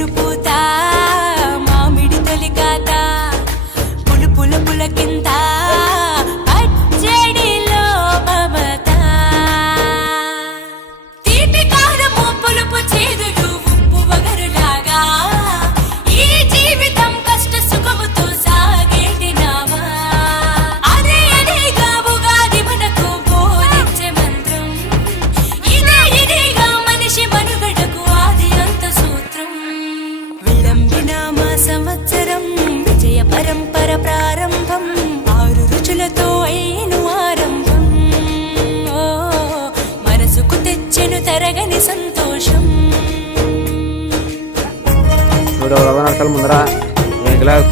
చిగురు పూత మామిడి తొలికాత పులుపుల పులకింత పచ్చడిలో మమత తీపి కారము పులుపు చేదులు ఉప్పు వగరులాగా ఈ జీవితం కష్ట సుఖముతో సాగేటి నావా అదే అదేగా ఉగాది మనకు బోధించే మంత్రం ఇదేగా మనిషి మనుగడకు ఆది అంత సూత్రం విళంబిన మా సంవత్సరం విజయ పరంపర ప్రారంభం 6 రుచులతో అయిను ఆరంభం ఓ మనసుకు తెచ్చెను తరగని సంతోషం ముందర వెంకలాగా